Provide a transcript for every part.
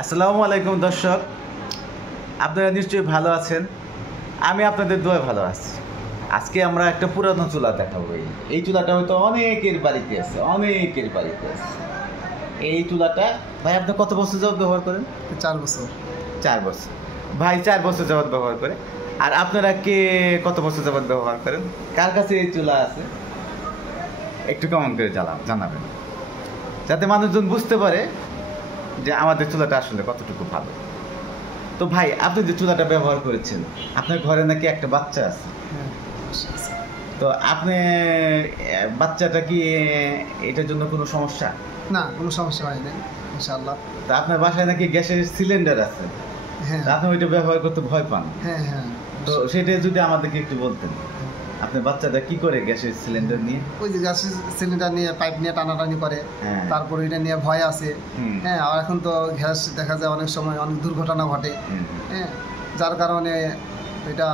আসসালামু আলাইকুম দর্শক, আপনারা নিশ্চয়ই ভালো আছেন। আমি আপনাদের দোয়ায় ভালো আছি। আজকে আমরা একটা পুরানো চুলা দেখাবো। এই চুলাটা হয়তো অনেকের বাড়িতে আছে। এই চুলাটা ভাই আপনি কত বছর যাবত ব্যবহার করেন? 4 বছর। 4 বছর। ভাই 4 বছর যাবত ব্যবহার করে। আর আপনারা কে কত বছর যাবত ব্যবহার করেন? কার কাছে এই চুলা আছে একটু কমেন্ট করে জানাবেন, যাতে মানুষজন বুঝতে পারে যে আমাদের চুলাটা আসলে কতটুকু ভালো। তো ভাই, আপনি যে চুলাটা ব্যবহার করেছেন, আপনার ঘরে নাকি একটা বাচ্চা আছে। তো আপনি বাচ্চাটা কি এটার জন্য কোনো সমস্যা? না, কোনো সমস্যা হয় না ইনশাআল্লাহ। তো আপনার বাসায় নাকি গ্যাসের সিলিন্ডার আছে। হ্যাঁ, আপনি ওইটা ব্যবহার করতে ভয় পান। হ্যাঁ হ্যাঁ। তো সেটা যদি আমাদেরকে একটু বলতেন, আপনার বাচ্চাটা কি করে গ্যাসের সিলিন্ডার নিয়ে? ওই যে গ্যাসের সিলিন্ডার নিয়ে পাইপ নিয়ে টানাটানি করে, তারপর এটা নিয়ে ভয় আছে। হ্যাঁ, আর এখন তো গ্যাস দেখা যায় অনেক সময় অনেক দুর্ঘটনা ঘটে। হ্যাঁ, যার কারণে এটা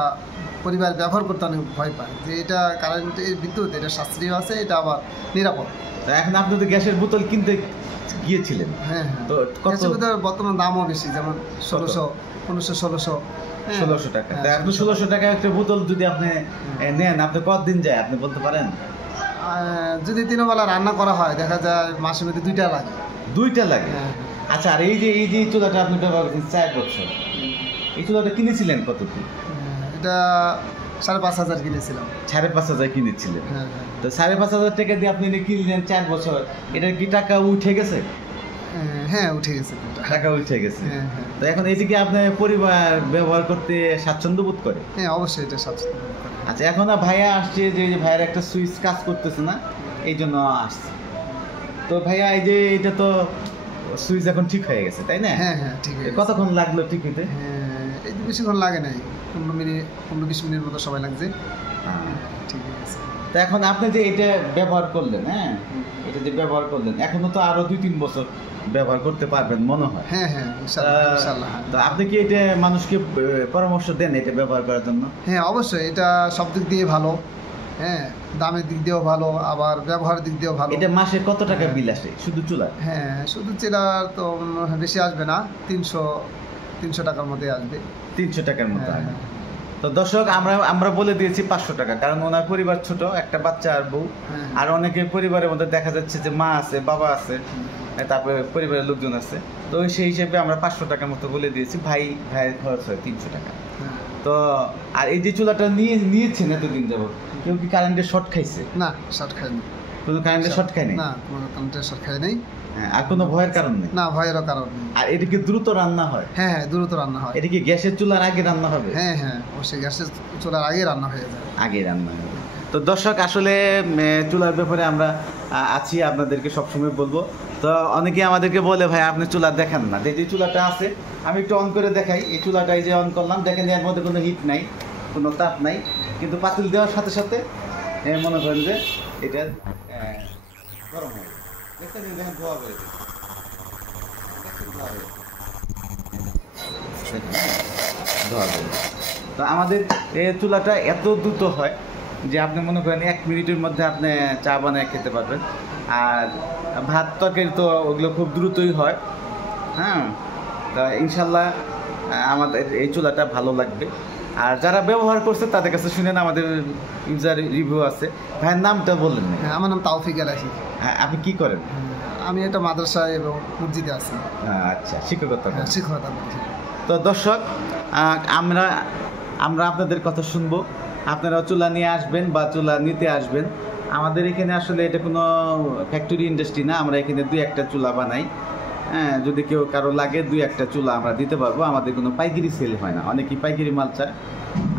পরিবার ব্যবহার করতে অনেক ভয় পায় যে এটা কারেন্টের বিদ্যুৎ, এটা সাশ্রয়ী আছে, এটা আবার নিরাপদ। এখন আপনি তো গ্যাসের বোতল কিনতে গিয়েছিলেন। হ্যাঁ হ্যাঁ। তো গ্যাসের বোতল বর্তমান দামও বেশি, যেমন 1600, 1600 টাকা। আপনি 1600 টাকা একটা বোতল যদি আপনি নেন, আপনি কতদিন যায় আপনি বলতে পারেন? যদি 3 বেলা রান্না করা হয়, দেখা যায় মাসের মধ্যে 2টা লাগে। 2টা লাগে? আচ্ছা। আর এই যে চুলাটা আপনি ব্যবহার করছেন 4 বছর, এই চুলাটা কিনেছিলেন কত দিয়ে? এটা 5,500 কিনেছিলাম। 5,500 কিনেছিলেন? হ্যাঁ। তো 5,500 টাকা দিয়ে আপনি কিনলেন 4 বছর, এটার কি টাকা উঠে গেছে? হ্যাঁ, উঠে গেছে। টাকা উঠে গেছে। তো এখন এইদিকে আপনার পরিবার ব্যবহার করতে স্বাচ্ছন্দ্য বোধ করে? হ্যাঁ, অবশ্যই এটা স্বাচ্ছন্দ্য বোধ করে। আচ্ছা, এখন ভাইয়া আসছে যে ভাইয়ার একটা সুইচ কাজ করতেছে না, এই জন্য আসছে। তো ভাইয়া এই যে এটা তো সুইচ এখন ঠিক হয়ে গেছে, তাই না? হ্যাঁ হ্যাঁ, ঠিক আছে। কতক্ষণ লাগলো ঠিক হতে? এই তো বেশিক্ষণ লাগে নাই, 15-20 মিনিট মতো সময় লাগছে। ঠিক আছে। তো এখন আপনি যে এটা ব্যবহার করলেন, এটা যে ব্যবহার করলেন, এখনো তো আরো 2-3 বছর ব্যবহার করতে পারবেন মনে হয়। হ্যাঁ হ্যাঁ, ইনশাআল্লাহ। তো আপনি কি এটা মানুষকে পরামর্শ দেন এটা ব্যবহার করার জন্য? হ্যাঁ, অবশ্যই। এটা সব দিক দিয়ে ভালো। হ্যাঁ, দামের দিক দিয়েও ভালো, আবার ব্যবহারের দিক দিয়েও ভালো। এটা মাসে কত টাকা বিল আসে শুধু চুলা? হ্যাঁ, শুধু চুলার তো বেশি আসবে না, 300 টাকার মধ্যে আসবে। 300 টাকার মতো আসবে। তো দর্শক, আমরা বলে দিয়েছি 500 টাকা, কারণ ওনার পরিবার ছোট, একটা বাচ্চা আর বউ। আর অনেকে পরিবারের মধ্যে দেখা যাচ্ছে যে মা আছে, বাবা আছে, তারপরে পরিবারের লোকজন আছে। তো সেই হিসেবে আমরা 500 টাকার মতো বলে দিয়েছি। ভাইয়ের খরচ হয় 300 টাকা। তো আর এই যে চুলাটা নিয়েছেন এতদিন যাবত, কেউ কি কারেন্টের শর্ট খাইছে? না, শর্ট খাইনি। কোনো কারেন্টের শর্ট খায়নি? না, কোনো কারেন্টের শর্ট খাই নাই। আর কোনো ভয়ের কারণ নেই? না, ভয়েরও কারণ নেই। আর এটা কি দ্রুত রান্না হয়? হ্যাঁ, দ্রুত রান্না হয়। এটা কি গ্যাসের চুলার আগে রান্না হবে? হ্যাঁ হ্যাঁ, অবশ্যই গ্যাসের চুলার আগে রান্না হয়ে যায়। আগে রান্না হবে। তো দর্শক, আসলে চুলার ব্যাপারে আমরা আছি, আপনাদেরকে সবসময় বলবো। তো অনেকে আমাদেরকে বলে ভাই আপনি চুলা দেখান না। যে চুলাটা আছে আমি একটু অন করে দেখাই। এই চুলাটা এই যে অন করলাম, দেখেন এর মধ্যে কোনো হিট নাই, কোনো তাপ নাই, কিন্তু পাতিল দেওয়ার সাথে সাথে মনে করেন যে এটা গরম হয়। দেখেন ধোয়া করে তো আমাদের এই চুলাটা এত দ্রুত হয় যে আপনি মনে করেন 1 মিনিটের মধ্যে আপনি চা বানিয়ে খেতে পারবেন। আর ভাত তরকারি তো ওগুলো খুব দ্রুতই হয়। তা ইনশাল্লাহ আমাদের এই চুলাটা ভালো লাগবে। আর যারা ব্যবহার করছে তাদের কাছে শুনেন, আমাদের ইউজার রিভিউ আছে। ভাইয়ের নামটা বললেন না? আমার নাম তাওফিক এলাহি। আপনি কি করেন? আমি একটা মাদ্রাসায় এবং মসজিদে আছি। আচ্ছা, শিক্ষকতা। করি। তো দর্শক, আমরা আপনাদের কথা শুনবো। আপনারা চুলা নিয়ে আসবেন বা চুলা নিতে আসবেন। আমাদের এখানে আসলে এটা কোনো ফ্যাক্টরি ইন্ডাস্ট্রি না। আমরা এখানে 2-1টা চুলা বানাই। যদি কেউ কারো লাগে 2-1টা চুলা আমরা দিতে পারবো। আমাদের কোনো পাইকারি সেল হয় না। অনেকেই পাইকারি মাল চায়,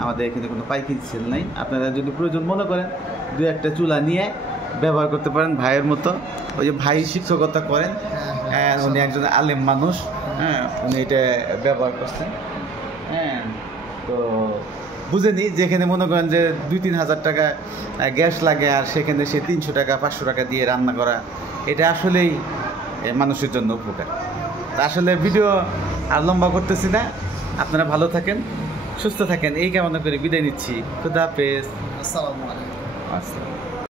আমাদের এখানে কোনো পাইকারি সেল নাই। আপনারা যদি প্রয়োজন মনে করেন 2-1টা চুলা নিয়ে ব্যবহার করতে পারেন ভাইয়ের মতো। ওই যে ভাই শিক্ষকতা করেন, উনি একজন আলেম মানুষ। উনি এটা ব্যবহার করছেন। তো বুঝেনি, যেখানে মনে করেন যে 2-3 হাজার টাকা গ্যাস লাগে, আর সেখানে সে 300 টাকা 500 টাকা দিয়ে রান্না করা, এটা আসলেই মানুষের জন্য উপকার। তা আসলে ভিডিও আর লম্বা করতেছি না। আপনারা ভালো থাকেন, সুস্থ থাকেন, এই কামনা করে বিদায় নিচ্ছি। খুদা হাফেজ। আসসালামু আলাইকুম। আসসালাম।